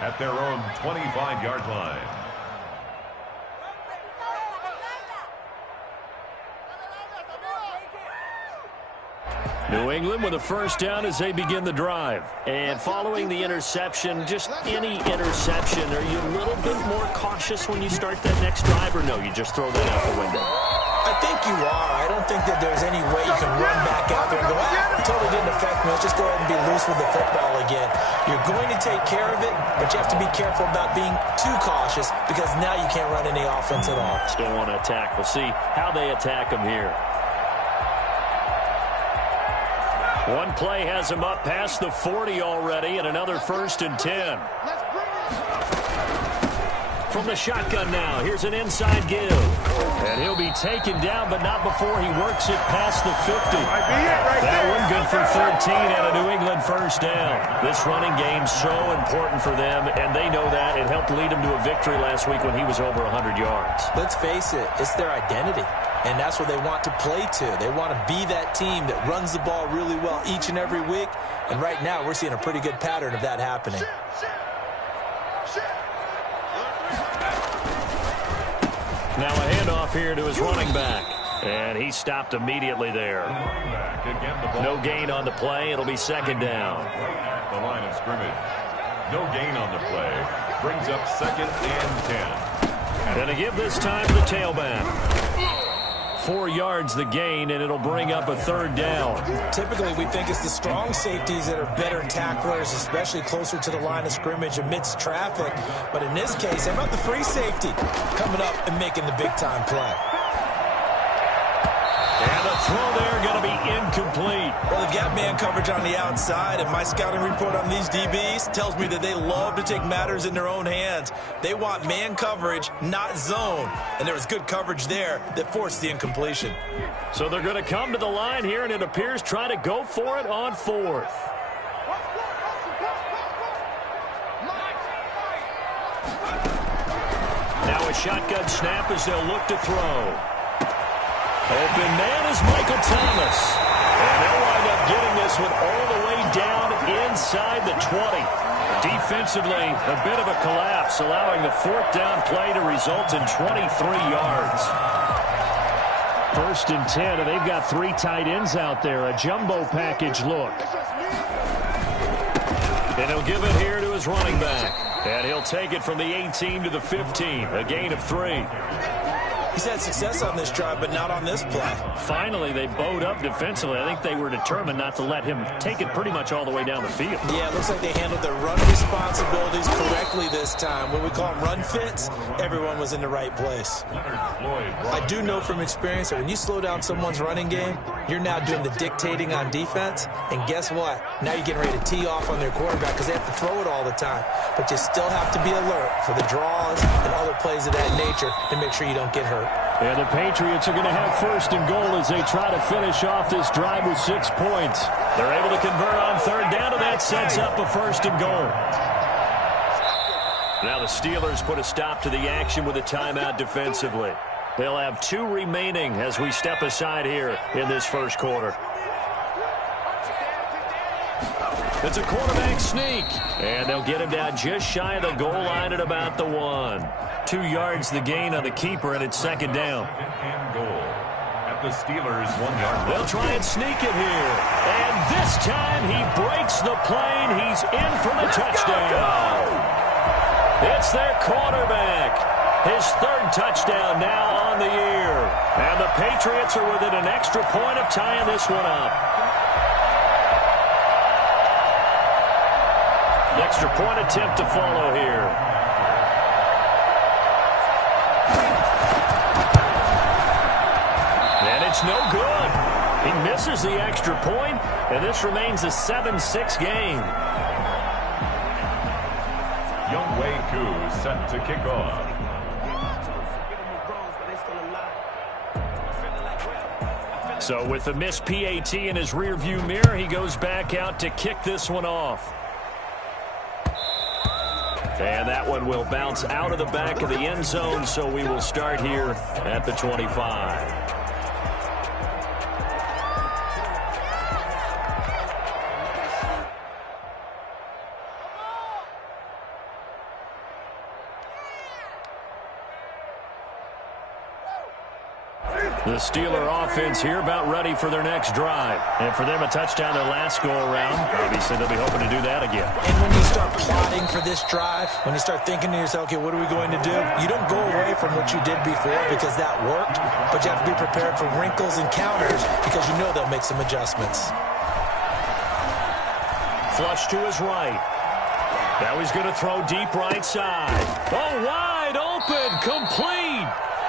at their own 25-yard line. New England with a first down as they begin the drive. And following the interception, just any interception, are you a little bit more cautious when you start that next drive, or no, you just throw that out the window? I think you are. I don't think that there's any way you can run back out there and go, it totally didn't affect me. Let's just go ahead and be loose with the football again. You're going to take care of it, but you have to be careful about being too cautious because now you can't run any offense at all. Still want to attack. We'll see how they attack them here. One play has him up past the 40 already, and another 1st and 10. From the shotgun now, here's an inside give. And he'll be taken down, but not before he works it past the 50. That one good for 13 and a New England first down. This running game's so important for them, and they know that. It helped lead them to a victory last week when he was over 100 yards. Let's face it, it's their identity. And that's what they want to play to. They want to be that team that runs the ball really well each and every week. And right now, we're seeing a pretty good pattern of that happening. Now a handoff here to his running back. And he stopped immediately there. No gain on the play. It'll be second down. The line of scrimmage. No gain on the play. Brings up 2nd and 10. Going to give this time to the tailback. 4 yards the gain, and it'll bring up a 3rd down. Typically, we think it's the strong safeties that are better tacklers, especially closer to the line of scrimmage amidst traffic. But in this case, how about the free safety coming up and making the big-time play? And the throw there going to be incomplete. Well, they've got man coverage on the outside, and my scouting report on these DBs tells me that they love to take matters in their own hands. They want man coverage, not zone. And there was good coverage there that forced the incompletion. So they're going to come to the line here, and it appears try to go for it on 4th. Now a shotgun snap as they'll look to throw. Open man is Michael Thomas. And they'll wind up getting this one all the way down inside the 20. Defensively, a bit of a collapse, allowing the 4th down play to result in 23 yards. 1st and 10, and they've got 3 tight ends out there. A jumbo package look. And he'll give it here to his running back. And he'll take it from the 18 to the 15, a gain of 3. He's had success on this drive, but not on this play. Finally, they bowed up defensively. I think they were determined not to let him take it pretty much all the way down the field. Yeah, it looks like they handled their run responsibilities correctly this time. When we call them run fits, everyone was in the right place. I do know from experience that when you slow down someone's running game, you're now doing the dictating on defense. And guess what? Now you're getting ready to tee off on their quarterback because they have to throw it all the time. But you still have to be alert for the draws and other plays of that nature to make sure you don't get hurt. And the Patriots are going to have 1st and goal as they try to finish off this drive with 6 points. They're able to convert on 3rd down, and that sets up a 1st and goal. Now the Steelers put a stop to the action with a timeout defensively. They'll have 2 remaining as we step aside here in this 1st quarter. It's a quarterback sneak. And they'll get him down just shy of the goal line at about the 1. 2 yards the gain on the keeper, and it's 2nd down. And goal at the Steelers' 1-yard line. They'll try and sneak it here. And this time he breaks the plane. He's in for the touchdown. It's their quarterback. His 3rd touchdown now on the year. And the Patriots are within an extra point of tying this one up. An extra point attempt to follow here. And it's no good. He misses the extra point, and this remains a 7-6 game. Younghoe Koo set to kick off. So with the missed PAT in his rearview mirror, he goes back out to kick this one off. And that one will bounce out of the back of the end zone, so we will start here at the 25. The Steeler offense here about ready for their next drive. And for them, a touchdown their last go-around. Obviously, they'll be hoping to do that again. And when you start plotting for this drive, when you start thinking to yourself, okay, what are we going to do? You don't go away from what you did before because that worked, but you have to be prepared for wrinkles and counters because you know they'll make some adjustments. Flush to his right. Now he's going to throw deep right side. Oh, wide open, complete.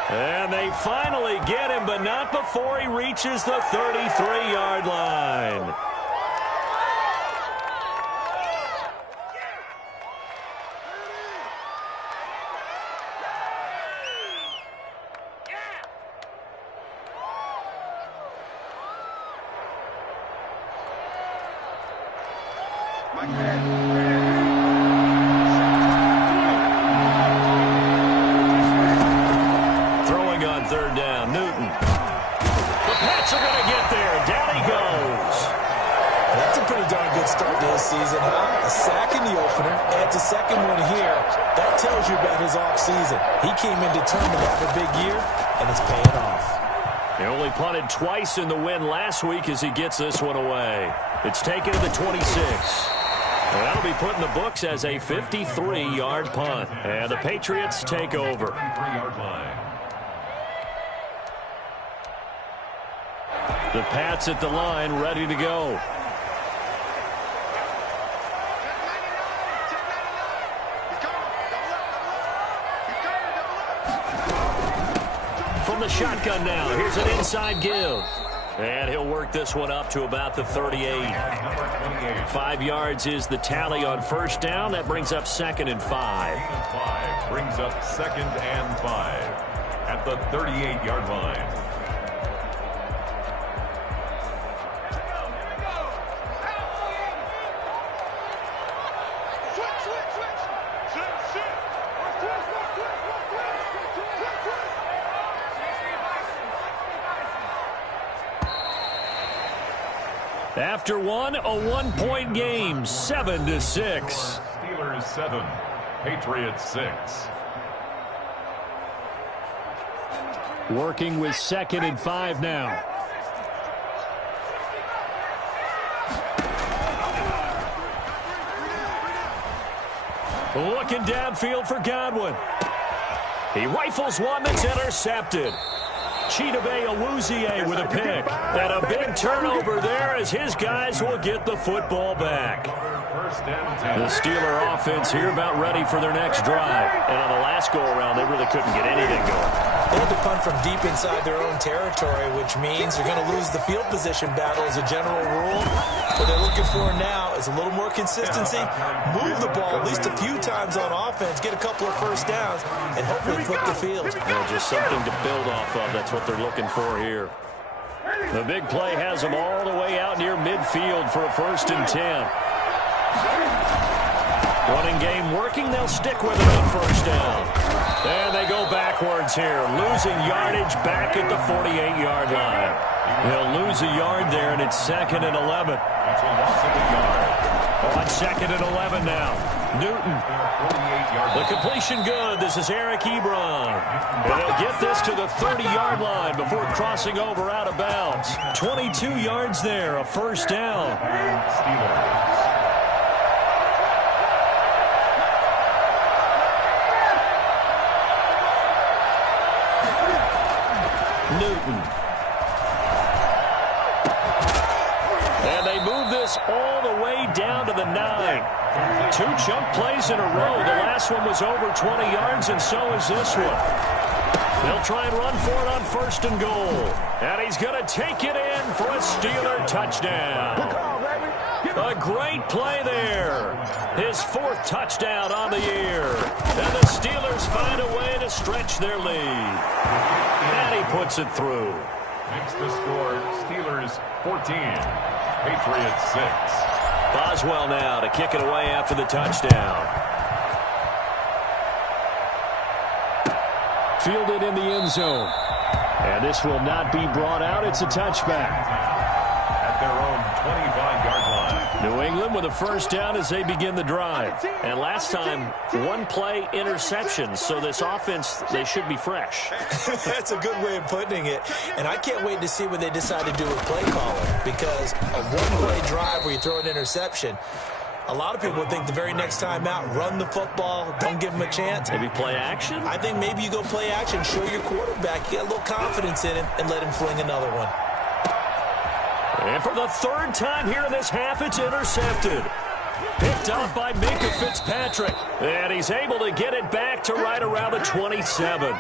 And they finally get him, but not before he reaches the 33-yard line. Throwing on third down, Newton. The Pats are going to get there. Down he goes. That's a pretty darn good start to his season, huh? A sack in the opener, adds a second one here. That tells you about his offseason. He came in determined to have a big year, and it's paying off. He only punted twice in the win last week as he gets this one away. It's taken to the 26. And that'll be put in the books as a 53-yard punt. And the Patriots take over. The Pats at the line, ready to go. From the shotgun now, here's an inside give. And he'll work this one up to about the 38. 5 yards is the tally on first down. That brings up 2nd and 5. Brings up 2nd and 5 at the 38-yard line. After one, a 1-point game, 7-6. Steelers 7, Patriots 6. Working with 2nd and 5 now. Looking downfield for Godwin. He rifles one that's intercepted. Chidobe Awuzie with a pick. And a big turnover there as his guys will get the football back. The Steeler offense here about ready for their next drive. And on the last go-around, they really couldn't get anything going. They had to punt from deep inside their own territory, which means they're going to lose the field position battle as a general rule. What they're looking for now is a little more consistency, move the ball at least a few times on offense, get a couple of first downs, and hopefully flip the field. Just something to build off of. That's what they're looking for here. The big play has them all the way out near midfield for a 1st and 10. Running game working. They'll stick with it on first down. And they go backwards here, losing yardage back at the 48-yard line. They'll lose a yard there, and it's 2nd and 11. On 2nd and 11 now. Newton. The completion good. This is Eric Ebron. And they'll get this to the 30-yard line before crossing over out of bounds. 22 yards there, a 1st down. Newton. And they move this all the way down to the 9. 2 chunk plays in a row. The last one was over 20 yards, and so is this one. They'll try and run for it on 1st and goal. And he's going to take it in for a Steeler touchdown. A great play there. His 4th touchdown on the year. And the Steelers find a way to stretch their lead. And he puts it through. Makes the score Steelers 14, Patriots 6. Boswell now to kick it away after the touchdown. Fielded in the end zone. And this will not be brought out. It's a touchback. At their own 25-yard line. New England with a first down as they begin the drive. And last time, one play interception. So this offense, they should be fresh. That's a good way of putting it. And I can't wait to see what they decide to do with play calling. Because a one-play drive where you throw an interception, a lot of people would think the very next time out, run the football, don't give them a chance. Maybe play action? I think maybe you go play action, show your quarterback, you got a little confidence in him, and let him fling another one. And for the third time here in this half, it's intercepted. Picked up by Minka Fitzpatrick. And he's able to get it back to right around the 27.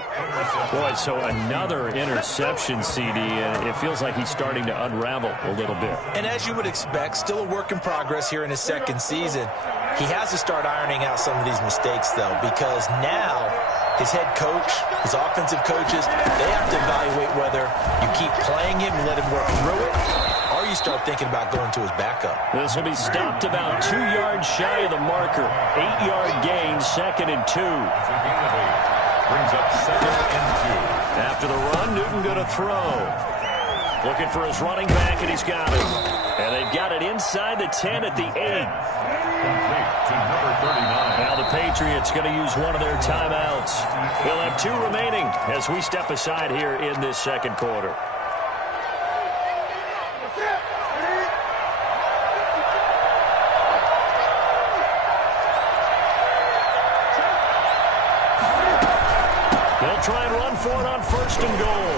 Boy, so another interception, CD. And it feels like he's starting to unravel a little bit. And as you would expect, still a work in progress here in his second season. He has to start ironing out some of these mistakes, though, because now his head coach, his offensive coaches, they have to evaluate whether you keep playing him and let him work through it, or you start thinking about going to his backup. This will be stopped about 2 yards shy of the marker. 8-yard gain, 2nd and 2. Brings up 2nd and 2. After the run, Newton going to throw. Looking for his running back, and he's got it. And they've got it inside the 10 at the 8. Complete to number 39. Now the Patriots going to use one of their timeouts. We'll have 2 remaining as we step aside here in this second quarter. They'll try and run for it on 1st and goal.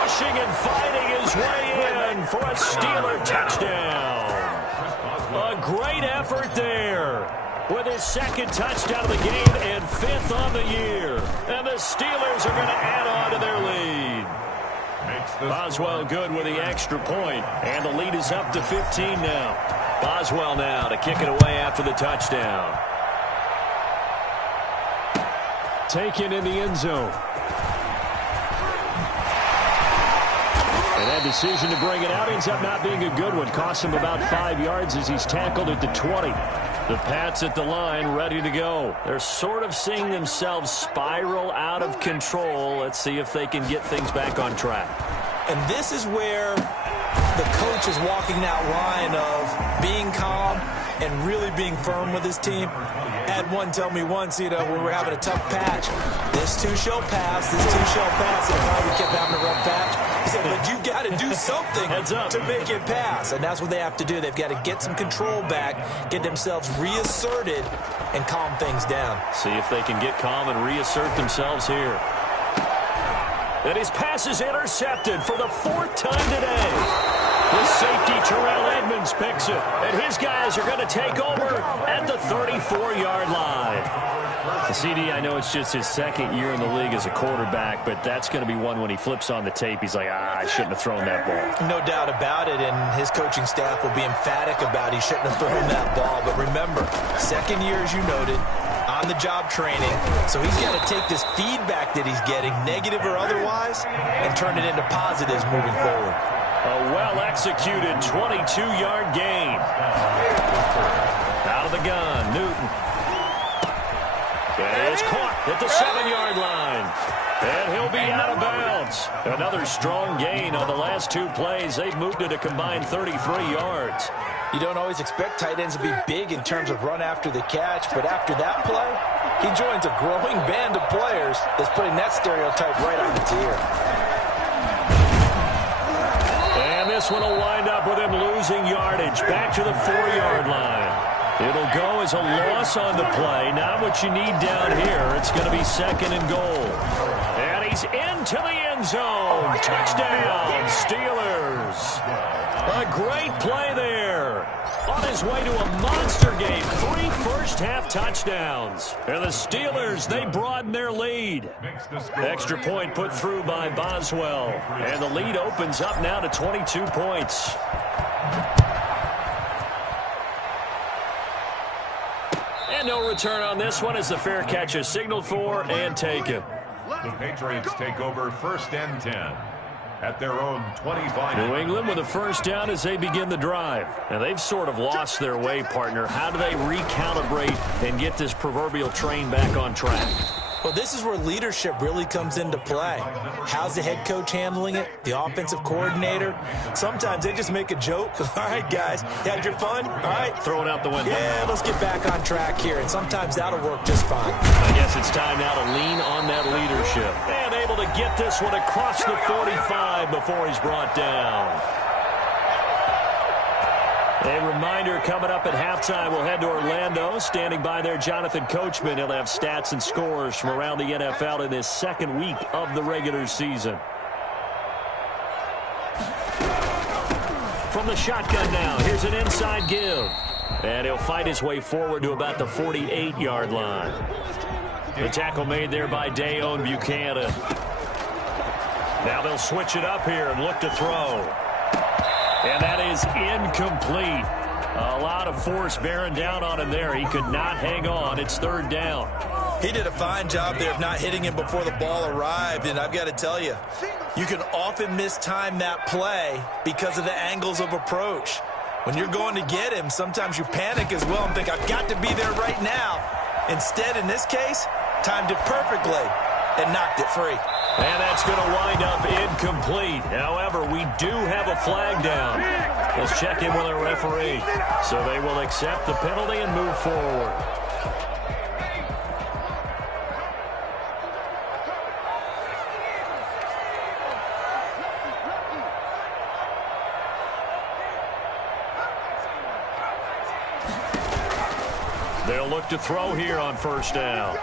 Pushing and fighting his way in for a Steeler touchdown. A great effort there with his 2nd touchdown of the game and 5th on the year. And the Steelers are going to add on to their lead. Boswell good with the extra point, and the lead is up to 15 now. Boswell now to kick it away after the touchdown. Taken in the end zone. And that decision to bring it out ends up not being a good one. Cost him about 5 yards as he's tackled at the 20. The Pats at the line, ready to go. They're sort of seeing themselves spiral out of control. Let's see if they can get things back on track. And this is where the coach is walking that line of being calm and really being firm with his team. Had one tell me once, when we were having a tough patch, this too shall pass, this too shall pass. And we kept having a rough patch. He said, but you got to do something to make it pass. And that's what they have to do. They've got to get some control back, get themselves reasserted, and calm things down. See if they can get calm and reassert themselves here. And his pass is intercepted for the 4th time today. The safety, Terrell Edmonds, picks it. And his guys are going to take over at the 34-yard line. The CD, I know it's just his 2nd year in the league as a quarterback, but that's going to be one when he flips on the tape. He's like, I shouldn't have thrown that ball. No doubt about it, and his coaching staff will be emphatic about he shouldn't have thrown that ball. But remember, 2nd year, as you noted, on-the-job training. So he's got to take this feedback that he's getting, negative or otherwise, and turn it into positives moving forward. A well-executed 22-yard gain. Out of the gun, Newton. And it's caught at the 7-yard line. And he'll be out of bounds. Another strong gain on the last 2 plays. They've moved it a combined 33 yards. You don't always expect tight ends to be big in terms of run after the catch, but after that play, he joins a growing band of players that's putting that stereotype right on its ear. And this one will wind up with him losing yardage back to the 4-yard line. It'll go as a loss on the play. Not what you need down here. It's going to be 2nd and goal. And he's into the end zone. Touchdown, Steelers. A great play there. On his way to a monster game. 3 first-half touchdowns. And the Steelers, they broaden their lead. Extra point put through by Boswell. And the lead opens up now to 22 points. And no return on this one as the fair catch is signaled for and taken. The Patriots take over 1st and 10 at their own 25. New England with a first down as they begin the drive. And they've sort of lost their way, partner. How do they recalibrate and get this proverbial train back on track? Well, this is where leadership really comes into play. How's the head coach handling it? The offensive coordinator? Sometimes they just make a joke. All right, guys, you had your fun? All right. Throw it out the window. Yeah, let's get back on track here, and sometimes that'll work just fine. I guess it's time now to lean on that leadership. And able to get this one across the 45 before he's brought down. A reminder, coming up at halftime, we'll head to Orlando. Standing by there, Jonathan Coachman. He'll have stats and scores from around the NFL in this second week of the regular season. From the shotgun now, here's an inside give. And he'll fight his way forward to about the 48-yard line. The tackle made there by Dayon Buchanan. Now they'll switch it up here and look to throw. And that is incomplete. A lot of force bearing down on him there. He could not hang on. It's third down. He did a fine job there of not hitting him before the ball arrived. And I've got to tell you, you can often mistime that play because of the angles of approach. When you're going to get him, sometimes you panic as well and think, I've got to be there right now. Instead, in this case, timed it perfectly and knocked it free. And that's going to wind up incomplete. However, we do have a flag down. Let's check in with our referee. So they will accept the penalty and move forward. They'll look to throw here on first down.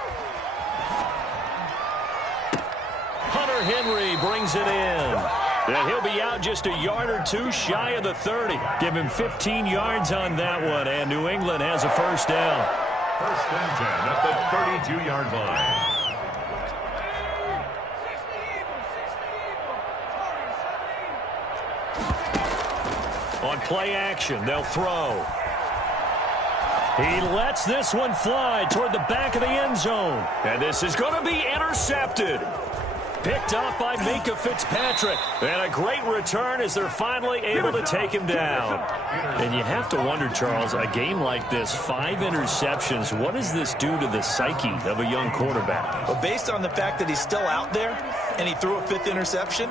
Henry brings it in. And he'll be out just a yard or two shy of the 30. Give him 15 yards on that one, and New England has a first down. First and 10 at the 32-yard line. On play action, they'll throw. He lets this one fly toward the back of the end zone. And this is going to be intercepted. Picked off by Minka Fitzpatrick. And a great return as they're finally able to take him down. And you have to wonder, Charles, a game like this, 5 interceptions, what does this do to the psyche of a young quarterback? Well, based on the fact that he's still out there and he threw a 5th interception,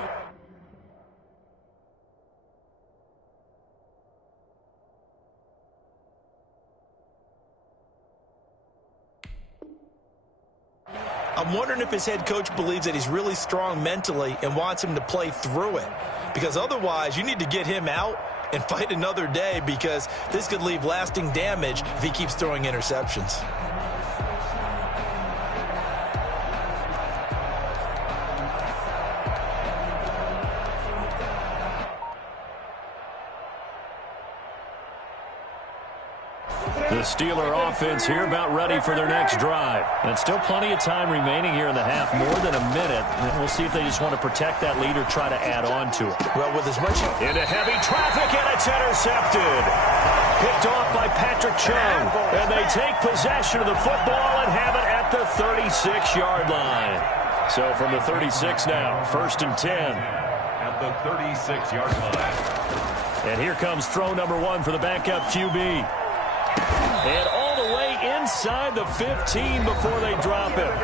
I'm wondering if his head coach believes that he's really strong mentally and wants him to play through it. Because otherwise, you need to get him out and fight another day, because this could leave lasting damage if he keeps throwing interceptions. The Steeler offense here about ready for their next drive. And still plenty of time remaining here in the half, more than a minute. And we'll see if they just want to protect that lead or try to add on to it. Well, with as much into heavy traffic, and it's intercepted. Picked off by Patrick Chung. And they take possession of the football and have it at the 36-yard line. So from the 36 now, first and 10. At the 36-yard line. And here comes throw number 1 for the backup QB. And all the way inside the 15 before they drop him.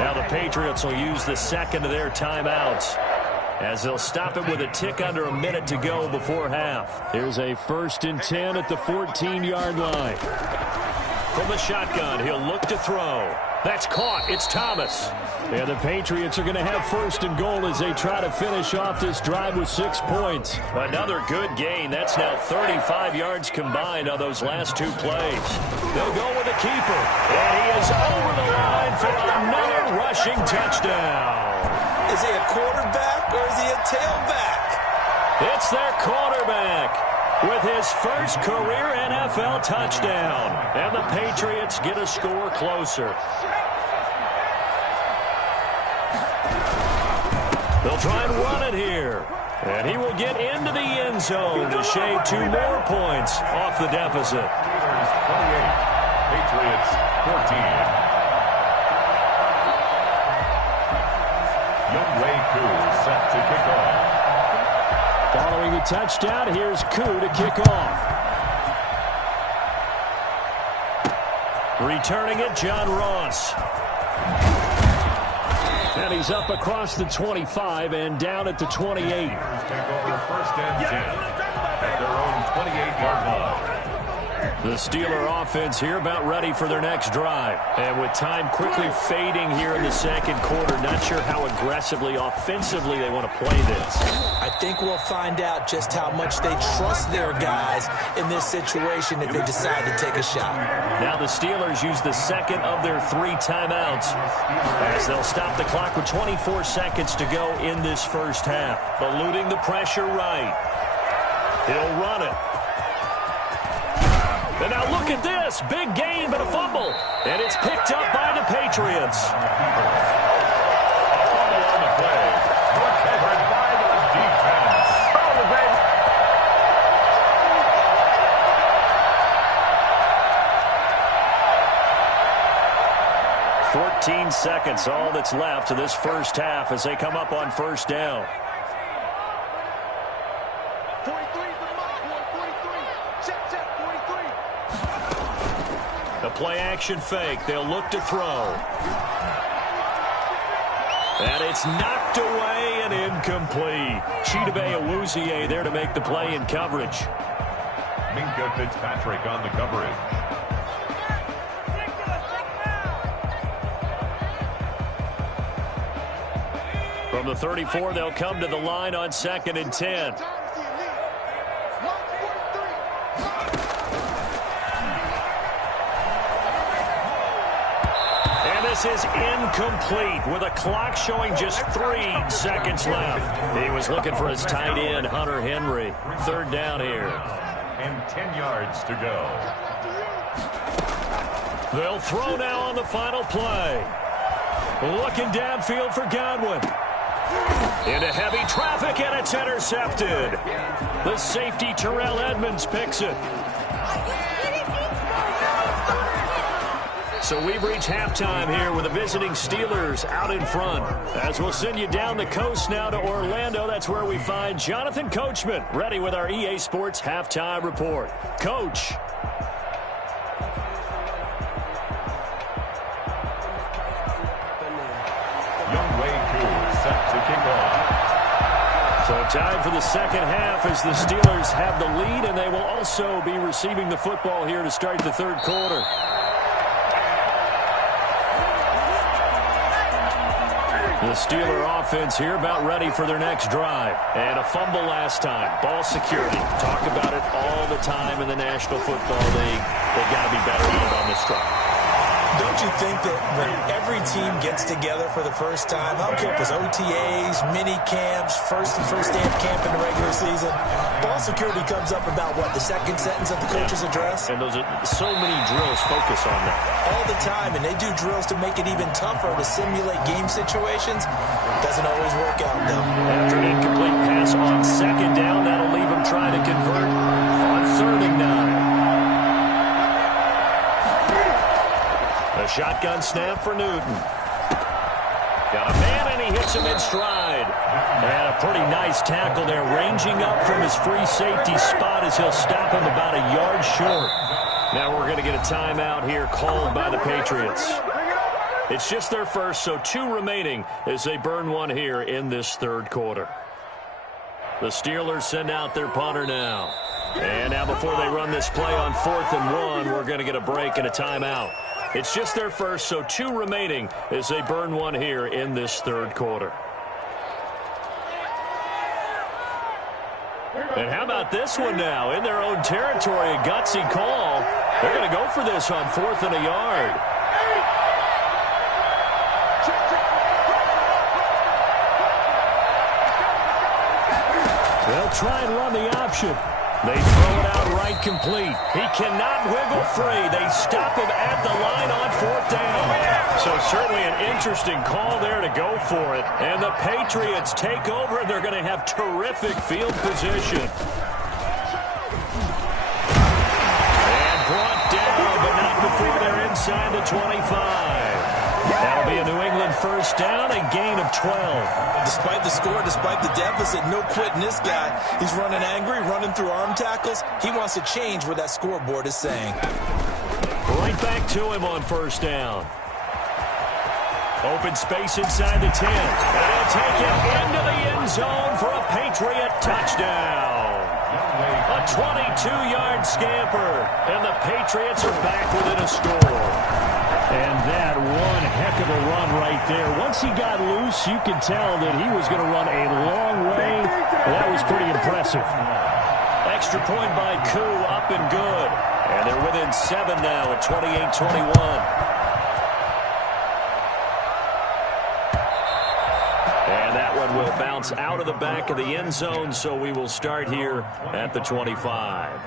Now the Patriots will use the second of their timeouts, as they'll stop it with a tick under a minute to go before half. Here's a first and 10 at the 14-yard line. From the shotgun, he'll look to throw. That's caught. It's Thomas. And the Patriots are going to have first and goal as they try to finish off this drive with 6 points. Another good gain. That's now 35 yards combined on those last 2 plays. They'll go with the keeper. And he is over the line for another rushing touchdown. Is he a quarterback or is he a tailback? It's their quarterback with his first career NFL touchdown. And the Patriots get a score closer. They'll try and run it here. And he will get into the end zone to shave 2 more points off the deficit. 28, Patriots 14. Younghoe Koo set to kick off. Following the touchdown, here's Koo to kick off. Returning it, John Ross. And he's up across the 25 and down at the 28. Take over first and 10 at their own 28-yard line. The Steeler offense here about ready for their next drive. And with time quickly fading here in the second quarter, not sure how aggressively, offensively they want to play this. I think we'll find out just how much they trust their guys in this situation if they decide to take a shot. Now the Steelers use the second of their 3 timeouts as they'll stop the clock with 24 seconds to go in this first half. Eluding the pressure right. He'll run it. And now look at this. Big gain, but a fumble. And it's picked up by the Patriots. A fumble on the play. Recovered by the defense. 14 seconds, all that's left to this first half as they come up on first down. The play-action fake. They'll look to throw. And it's knocked away and incomplete. Chidobe Awuzie there to make the play in coverage. Minka Fitzpatrick on the coverage. From the 34, they'll come to the line on 2nd and 10. This is incomplete with a clock showing just 3 seconds left. He was looking for his tight end, Hunter Henry. 3rd down here. And 10 yards to go. They'll throw now on the final play. Looking downfield for Godwin. Into heavy traffic, and it's intercepted. The safety, Terrell Edmonds, picks it. So we've reached halftime here with the visiting Steelers out in front. As we'll send you down the coast now to Orlando, that's where we find Jonathan Coachman ready with our EA Sports Halftime Report. Coach. Younghoe Koo set to kick off. So time for the second half as the Steelers have the lead, and they will also be receiving the football here to start the 3rd quarter. The Steeler offense here about ready for their next drive. And a fumble last time. Ball security. Talk about it all the time in the National Football League. They've got to be better at it on this drive. Don't you think that when every team gets together for the first time, I don't care if it's OTAs, mini camps, first day of camp in the regular season, ball security comes up about, what, the second sentence of the coach's address? And those are so many drills focus on that. All the time, and they do drills to make it even tougher to simulate game situations. Doesn't always work out, though. After an incomplete pass on 2nd down, that'll leave them trying to convert on 3rd and 9. A shotgun snap for Newton. Got a man, and he hits him in stride. And a pretty nice tackle there, ranging up from his free safety spot as he'll stop him about a yard short. Now we're going to get a timeout here called by the Patriots. It's just their first, so 2 remaining as they burn one here in this 3rd quarter. The Steelers send out their punter now. And now before they run this play on 4th and 1, we're going to get a break and a timeout. It's just their first, so 2 remaining as they burn one here in this 3rd quarter. And how about this one now? In their own territory, a gutsy call. They're going to go for this on 4th and a yard. They'll try and run the option. They throw it out right complete. He cannot wiggle free. They stop him at the line on 4th down. So certainly an interesting call there to go for it. And the Patriots take over, and they're going to have terrific field position. And brought down, but not before they're inside the 25. That'll be a New England first down, a gain of 12. Despite the score, despite the deficit, no quitting this guy. He's running angry, running through arm tackles. He wants to change what that scoreboard is saying. Right back to him on first down. Open space inside the 10. And he'll take it into the end zone for a Patriot touchdown. A 22-yard scamper. And the Patriots are back within a score. And that one heck of a run right there. Once he got loose, you could tell that he was going to run a long way. That was pretty impressive. Extra point by Koo, up and good. And they're within 7 now at 28-21. And that one will bounce out of the back of the end zone, so we will start here at the 25.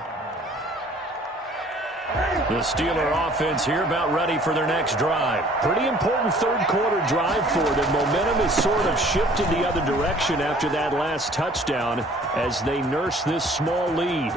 The Steeler offense here about ready for their next drive. Pretty important third-quarter drive for them. Momentum has sort of shifted the other direction after that last touchdown as they nurse this small lead.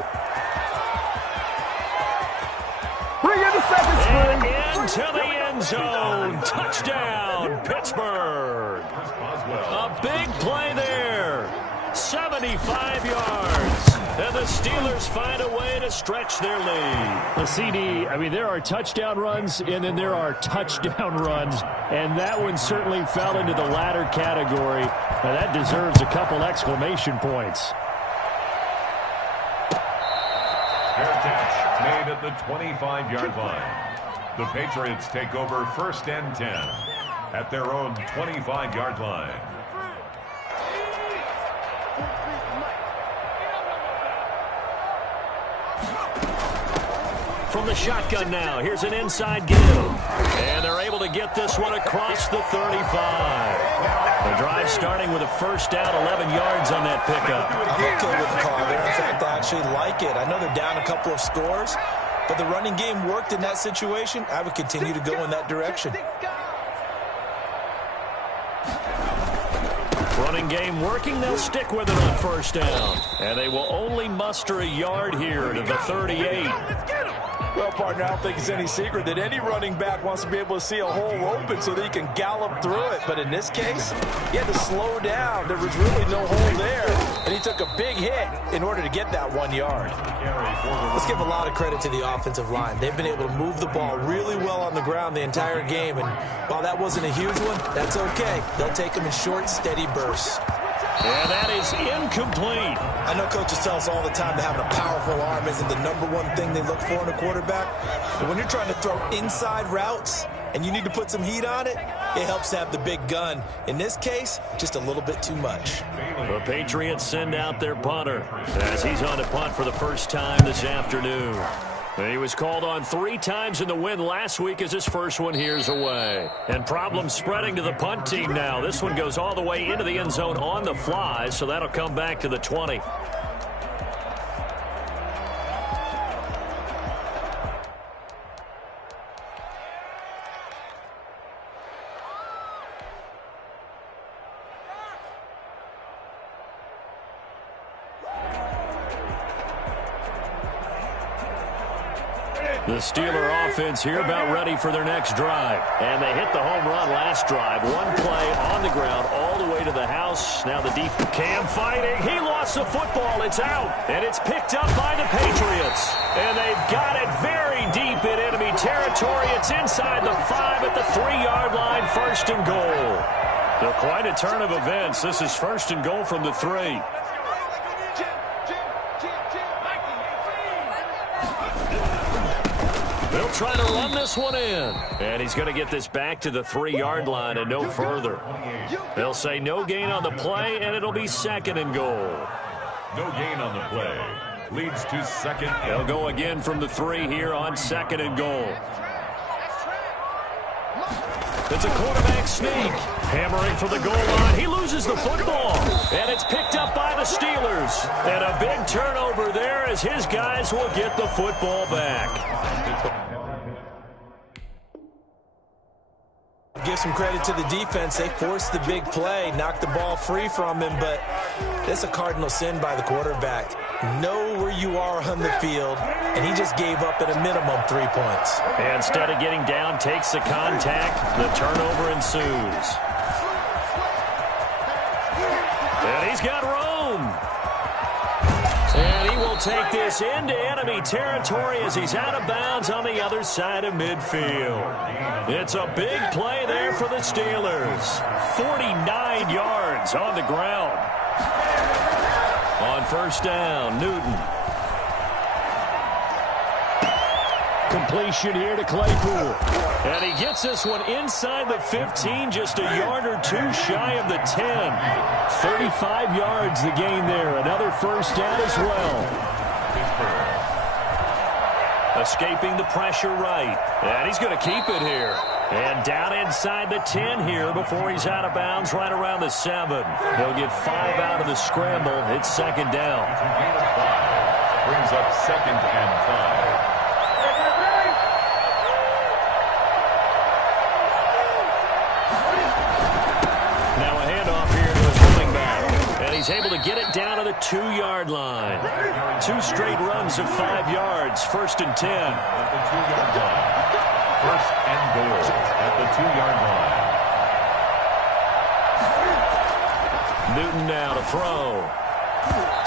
Bring in the second string. And into the end zone. Touchdown, Pittsburgh. A big play there. 75 yards. And the Steelers find a way to stretch their lead. The CD, I mean, there are touchdown runs, and then there are touchdown runs. And that one certainly fell into the latter category. Now, that deserves a couple exclamation points. Fair catch made at the 25-yard line. The Patriots take over 1st and 10 at their own 25-yard line. From the shotgun now, here's an inside give. And they're able to get this one across the 35. The drive starting with a first down, 11 yards on that pickup. I'm okay with the call there. In fact, I actually like it. I know they're down a couple of scores, but the running game worked in that situation. I would continue to go in that direction. Running game working, they'll stick with it on first down. And they will only muster a yard here to the 38. Well, partner, I don't think it's any secret that any running back wants to be able to see a hole open so that he can gallop through it. But in this case, he had to slow down. There was really no hole there, and he took a big hit in order to get that 1 yard. Let's give a lot of credit to the offensive line. They've been able to move the ball really well on the ground the entire game, and while that wasn't a huge one, that's okay. They'll take them in short, steady bursts. And that is incomplete. I know coaches tell us all the time that having a powerful arm isn't the #1 thing they look for in a quarterback. But when you're trying to throw inside routes and you need to put some heat on it, it helps to have the big gun. In this case, just a little bit too much. The Patriots send out their punter as he's on to punt for the first time this afternoon. He was called on 3 times in the win last week as his first one here's away. And problems spreading to the punt team now. This one goes all the way into the end zone on the fly, so that'll come back to the 20. The Steeler offense here about ready for their next drive. And they hit the home run last drive. One play on the ground all the way to the house. Now the deep Cam fighting. He lost the football. It's out. And it's picked up by the Patriots. And they've got it very deep in enemy territory. It's inside the 5 at the 3-yard line. 1st and goal. So quite a turn of events. This is 1st and goal from the 3. They'll try to run this one in. And he's going to get this back to the 3-yard line and no further. They'll say no gain on the play, and it'll be 2nd and goal. No gain on the play. Leads to 2nd. They'll go again from the 3 here on 2nd and goal. It's a quarterback sneak. Hammering for the goal line. He loses the football. And it's picked up by the Steelers. And a big turnover there as his guys will get the football back. Give some credit to the defense. They forced the big play, knocked the ball free from him, but it's a cardinal sin by the quarterback. Know where you are on the field, and he just gave up at a minimum 3 points. And instead of getting down, takes the contact. The turnover ensues. And he's got room. And he will take this into enemy territory as he's out of bounds on the other side of midfield. It's a big play there for the Steelers. 49 yards on the ground. On first down, Newton. Completion here to Claypool. And he gets this one inside the 15, just a yard or two shy of the 10. 35 yards the gain there. Another first down as well. Escaping the pressure right. And he's going to keep it here. And down inside the 10 here before he's out of bounds right around the 7. He'll get 5 out of the scramble. It's second down. Brings up 2nd and 5. He's able to get it down to the 2-yard line. 2 straight runs of 5 yards. First and 10. At the 2-yard line. First and goal at the 2-yard line. Newton now to throw.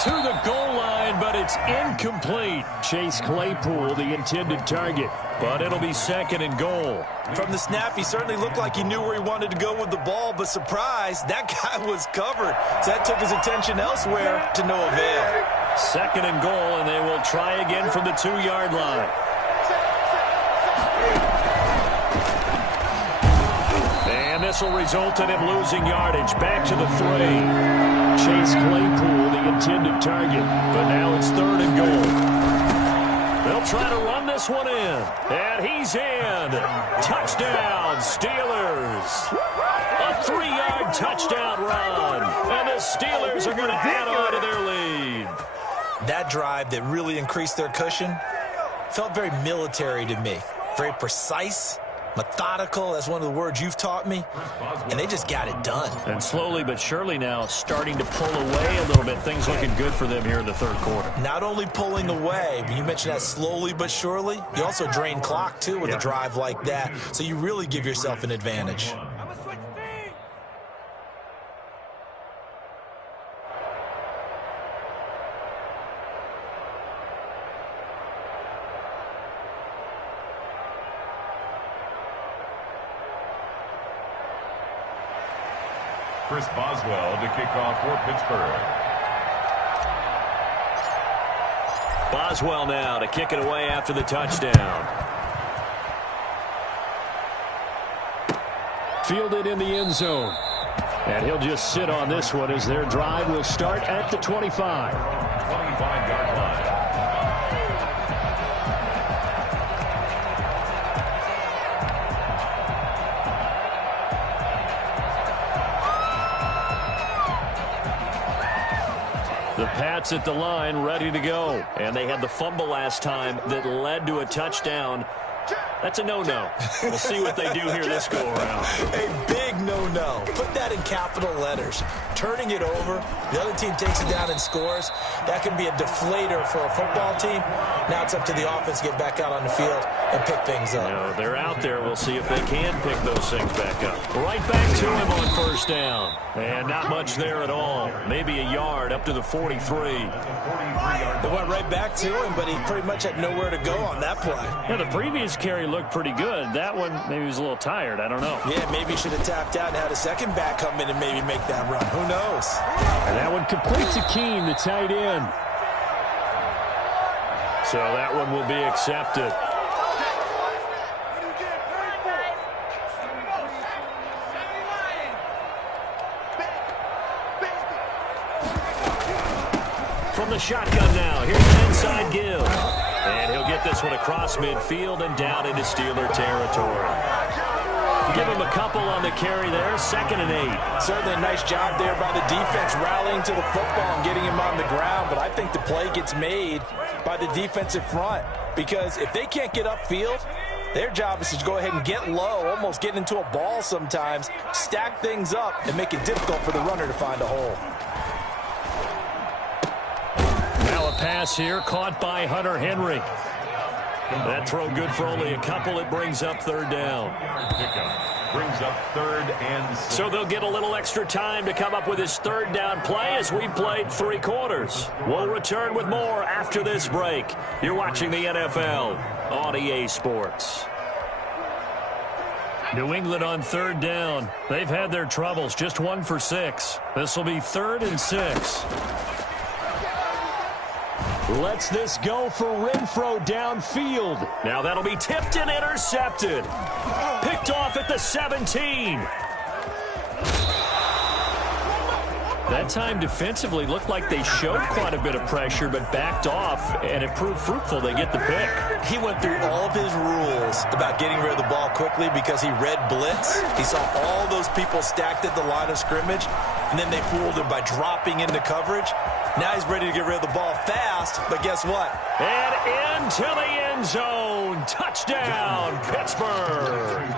To the goal line, but it's incomplete. Chase Claypool, the intended target. But it'll be second and goal. From the snap, he certainly looked like he knew where he wanted to go with the ball, but surprise, that guy was covered. So that took his attention elsewhere to no avail. Second and goal, and they will try again from the 2-yard line. And this will result in him losing yardage. Back to the 3. Chase Claypool, the intended target. But now it's third and goal. They'll try to run this one in. And he's in. Touchdown, Steelers. A 3-yard touchdown run. And the Steelers are going to add on to their lead. That drive that really increased their cushion felt very military to me. Very precise. Methodical, that's one of the words you've taught me. And they just got it done. And slowly but surely now starting to pull away a little bit. Things looking good for them here in the third quarter. Not only pulling away, but you mentioned that slowly but surely. You also drain clock, too, with a drive like that. So you really give yourself an advantage. Chris Boswell to kick off for Pittsburgh. Boswell now to kick it away after the touchdown. Fielded in the end zone. And he'll just sit on this one as their drive will start at the 25. 25-yard line. The Pats at the line, ready to go. And they had the fumble last time that led to a touchdown. That's a no-no. We'll see what they do here this go-around. A big no-no. Put that in capital letters. Turning it over, the other team takes it down and scores. That can be a deflator for a football team. Now it's up to the offense to get back out on the field and pick things up. No, they're out there. We'll see if they can pick those things back up. Right back to him on first down. And not much there at all. Maybe a yard up to the 43. They went right back to him, but he pretty much had nowhere to go on that play. Yeah, the previous carry looked pretty good. That one, maybe he was a little tired. I don't know. Yeah, maybe he should have tapped out and had a second back come in and maybe make that run. Who knows? And that one complete to Keene, the tight end. So that one will be accepted. From the shotgun now, here's an inside give. And he'll get this one across midfield and down into Steeler territory. Give him a couple on the carry there, 2nd and 8. Certainly a nice job there by the defense rallying to the football and getting him on the ground, but I think the play gets made by the defensive front because if they can't get upfield, their job is to go ahead and get low, almost get into a ball sometimes, stack things up, and make it difficult for the runner to find a hole. Now a pass here caught by Hunter Henry. That throw good for only a couple. It brings up third down. Pickup brings up 3rd and 6. So they'll get a little extra time to come up with his third down play as we played 3 quarters. We'll return with more after this break. You're watching the NFL on EA Sports. New England on third down. They've had their troubles, just 1 for 6. This will be 3rd and 6. Lets this go for Renfro downfield. Now that'll be tipped and intercepted. Picked off at the 17. That time defensively looked like they showed quite a bit of pressure but backed off, and it proved fruitful. They get the pick. He went through all of his rules about getting rid of the ball quickly because he read blitz. He saw all those people stacked at the line of scrimmage, and then they fooled him by dropping into coverage. Now he's ready to get rid of the ball fast, but guess what? And into the end zone. Touchdown, Pittsburgh.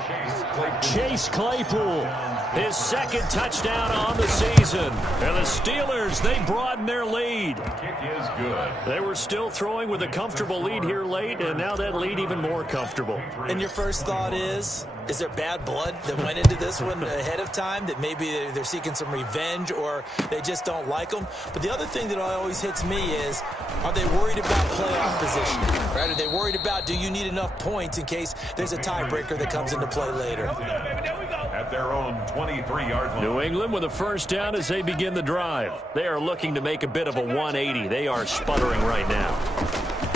Chase Claypool, his 2nd touchdown on the season. And the Steelers, they broaden their lead. Kick is good. They were still throwing with a comfortable lead here late, and now that lead even more comfortable. And your first thought is there bad blood that went into this one ahead of time, that maybe they're seeking some revenge or they just don't like them? But the other thing that always hits me is, are they worried about playoff positioning? Right? Are they worried about, do you need enough points in case there's a tiebreaker that comes into play later? At their own 23-yard line. New England with a first down as they begin the drive. They are looking to make a bit of a 180. They are sputtering right now.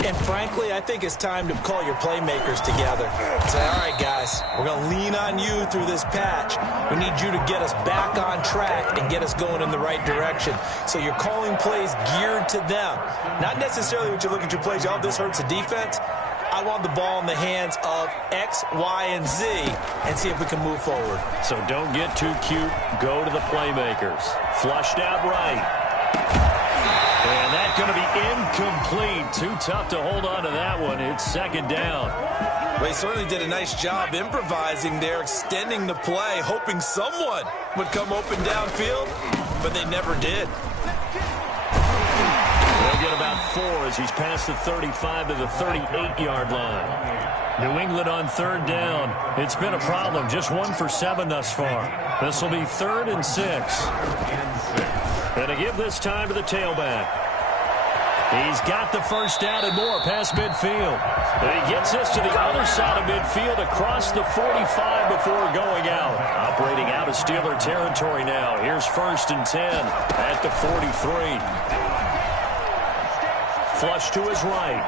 And frankly, I think it's time to call your playmakers together. Say, all right, guys, we're going to lean on you through this patch. We need you to get us back on track and get us going in the right direction. So you're calling plays geared to them. Not necessarily what you look at your plays, oh, this hurts the defense. I want the ball in the hands of X, Y, and Z and see if we can move forward. So don't get too cute. Go to the playmakers. Flushed out right. And that's going to be incomplete. Too tough to hold on to that one. It's 2nd down. Well, he certainly did a nice job improvising there, extending the play, hoping someone would come open downfield, but they never did. They'll get about 4 as he's past the 35 to the 38-yard line. New England on third down. It's been a problem. Just 1 for 7 thus far. This will be 3rd and 6. And to give this time to the tailback. He's got the first down and more past midfield. And he gets this to the other side of midfield across the 45 before going out. Operating out of Steeler territory now. Here's 1st and 10 at the 43. Flush to his right.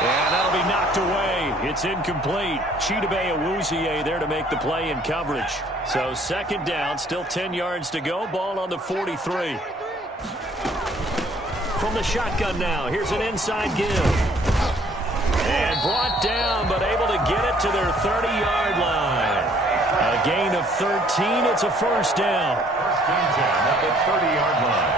And that'll be knocked away. It's incomplete. Chidobe Awuzie there to make the play in coverage. So 2nd down, still 10 yards to go. Ball on the 43. From the shotgun now, here's an inside give. And brought down, but able to get it to their 30-yard line. A gain of 13. It's a first down. 1st and 10 at the 30-yard line.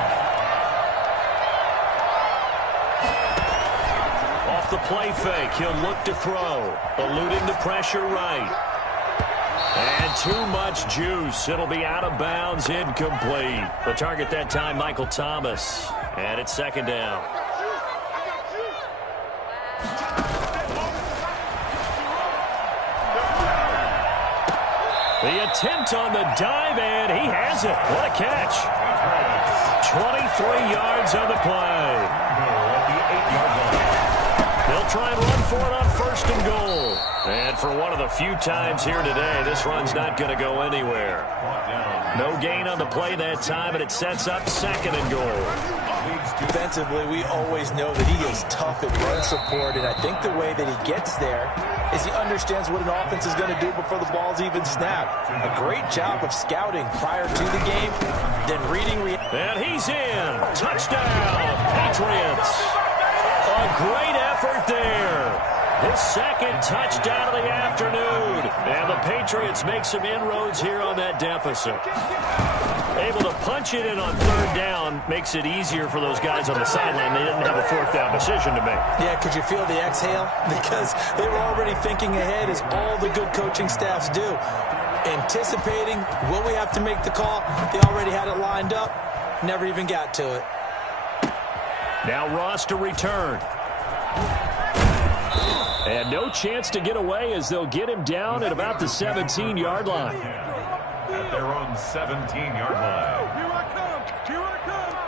The play fake. He'll look to throw. Eluding the pressure right. And too much juice. It'll be out of bounds. Incomplete. The target that time, Michael Thomas. And it's 2nd down. The attempt on the dive, and he has it. What a catch. 23 yards on the play. At the 8-yard line. They'll try and run for it on 1st and goal. And for one of the few times here today, this run's not going to go anywhere. No gain on the play that time, and it sets up 2nd and goal. Defensively, we always know that he is tough at run support, and I think the way that he gets there is he understands what an offense is going to do before the ball's even snapped. A great job of scouting prior to the game, then reading. And he's in. Touchdown, Patriots. A great effort there. His 2nd touchdown of the afternoon. And the Patriots make some inroads here on that deficit. Able to punch it in on 3rd down makes it easier for those guys on the sideline. They didn't have a 4th down decision to make. Yeah, could you feel the exhale? Because they were already thinking ahead, as all the good coaching staffs do. Anticipating, will we have to make the call? They already had it lined up. Never even got to it. Now Ross to return. And no chance to get away as they'll get him down at about the 17-yard line. At their own 17-yard line. Here I come. Here I come.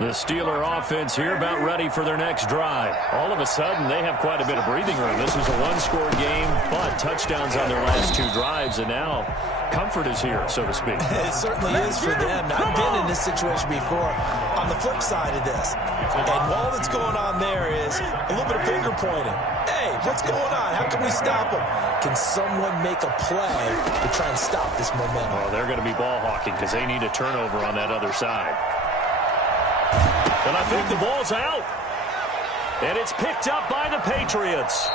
The Steeler offense here about ready for their next drive. All of a sudden, they have quite a bit of breathing room. This was a one-score game, but touchdowns on their last two drives, and now comfort is here, so to speak. It certainly is for them. Now, I've been in this situation before on the flip side of this. And all that's going on there is a little bit of finger pointing. Hey, what's going on? How can we stop them? Can someone make a play to try and stop this momentum? Well, they're going to be ball hawking because they need a turnover on that other side. And I think the ball's out. And it's picked up by the Patriots.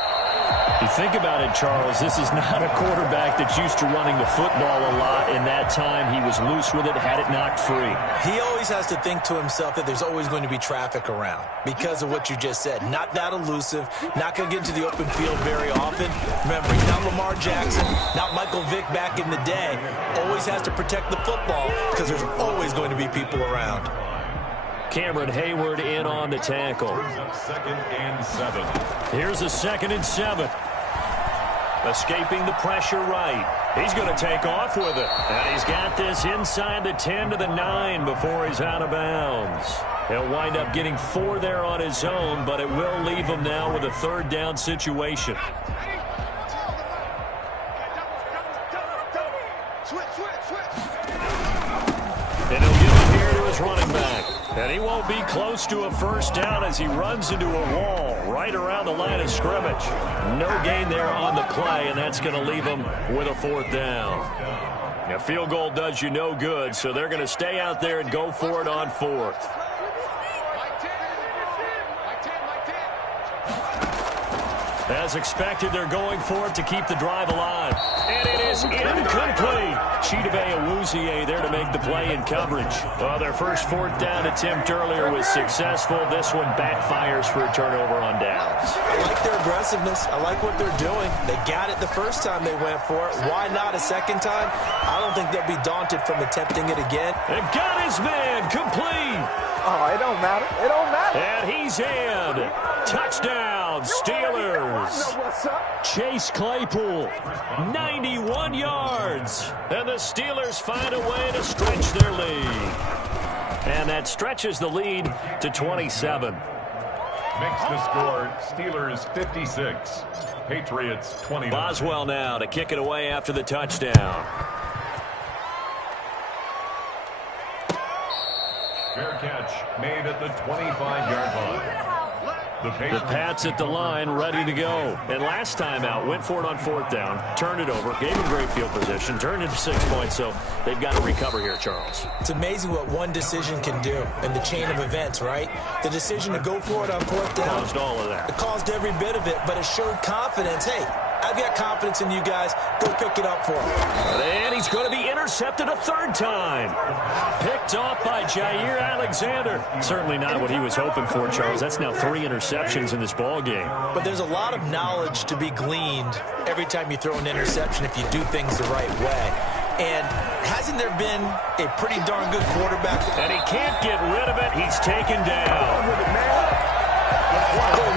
You think about it, Charles, this is not a quarterback that's used to running the football a lot. In that time, he was loose with it, had it knocked free. He always has to think to himself that there's always going to be traffic around because of what you just said. Not that elusive, not going to get into the open field very often. Remember, he's not Lamar Jackson, not Michael Vick back in the day. Always has to protect the football because there's always going to be people around. Cameron Hayward in on the tackle. Second and 7. Here's a 2nd and 7. Escaping the pressure right. He's going to take off with it. And he's got this inside the 10 to the 9 before he's out of bounds. He'll wind up getting 4 there on his own, but it will leave him now with a 3rd down situation. And he'll give it here to his running back. And he won't be close to a 1st down as he runs into a wall right around the line of scrimmage. No gain there on the play, and that's going to leave him with a 4th down. A field goal does you no good, so they're going to stay out there and go for it on 4th. As expected, they're going for it to keep the drive alive. And it is incomplete. Chidobe Awuzie there to make the play in coverage. Well, their first 4th down attempt earlier was successful. This one backfires for a turnover on downs. I like their aggressiveness. I like what they're doing. They got it the first time they went for it. Why not a second time? I don't think they'll be daunted from attempting it again. And got his man complete. Oh, it don't matter. It don't matter. And he's in. Touchdown, Steelers. Chase Claypool, 91 yards. And the Steelers find a way to stretch their lead. And that stretches the lead to 27. Makes the score Steelers 56, Patriots 20. Boswell now to kick it away after the touchdown. Fair catch made at the 25-yard line. The Pats at the line, ready to go. And last time out, went for it on 4th down, turned it over, gave him great field position, turned it to 6 points, so they've got to recover here, Charles. It's amazing what one decision can do in the chain of events, right? The decision to go for it on 4th down. Caused all of that. It caused every bit of it, but it showed confidence. Hey, I've got confidence in you guys. Go pick it up for him. And he's going to be intercepted a 3rd time. Picked off by Jair Alexander. Certainly not what he was hoping for, Charles. That's now 3 interceptions in this ball game. But there's a lot of knowledge to be gleaned every time you throw an interception if you do things the right way. And hasn't there been a pretty darn good quarterback? And he can't get rid of it. He's taken down.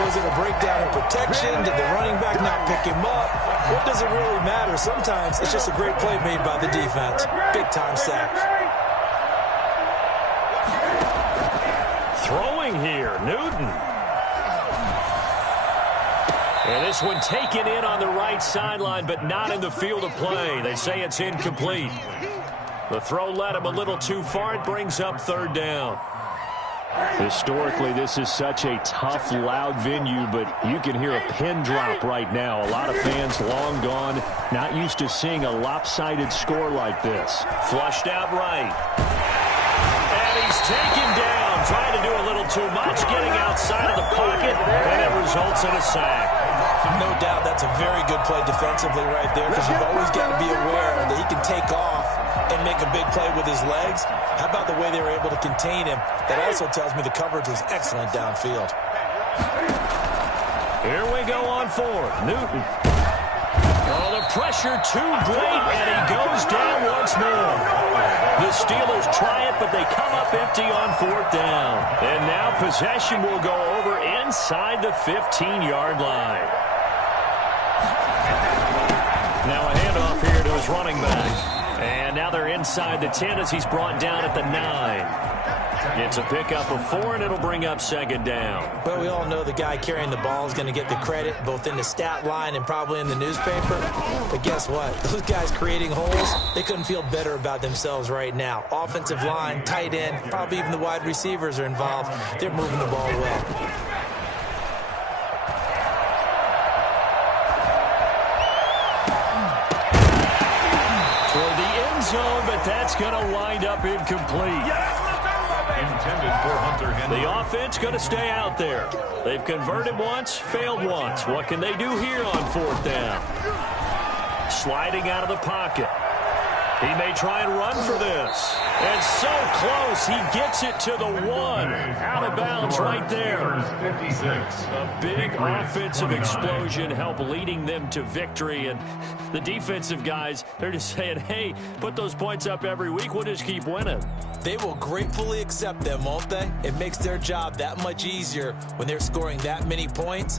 Was it a breakdown in protection? Did the running back not pick him up? What does it really matter? Sometimes it's just a great play made by the defense. Big-time sack. Throwing here, Newton. And this one taken in on the right sideline, but not in the field of play. They say it's incomplete. The throw led him a little too far. It brings up 3rd down. Historically, this is such a tough, loud venue, but you can hear a pin drop right now. A lot of fans long gone, not used to seeing a lopsided score like this. Flushed out right. And he's taken down, trying to do a little too much, getting outside of the pocket, and it results in a sack. No doubt that's a very good play defensively right there because you've always got to be aware that he can take off and make a big play with his legs. How about the way they were able to contain him? That also tells me the coverage was excellent downfield. Here we go on 4th. Newton. Oh, the pressure too great, and he goes down once more. The Steelers try it, but they come up empty on 4th down. And now possession will go over inside the 15-yard line. Now a handoff here to his running back. And now they're inside the 10 as he's brought down at the 9. It's a pickup of 4, and it'll bring up 2nd down. Well, we all know the guy carrying the ball is going to get the credit, both in the stat line and probably in the newspaper. But guess what? Those guys creating holes, they couldn't feel better about themselves right now. Offensive line, tight end, probably even the wide receivers are involved. They're moving the ball well. Toward the end zone, but that's going to wind up incomplete. Intended for Hunter Henry. The offense going to stay out there. They've converted once, failed once. What can they do here on 4th down? Sliding out of the pocket. He may try and run for this. And so close, he gets it to the 1. Out of bounds right there. 56. A big offensive explosion helped leading them to victory. And the defensive guys, they're just saying, hey, put those points up every week. We'll just keep winning. They will gratefully accept them, won't they? It makes their job that much easier when they're scoring that many points.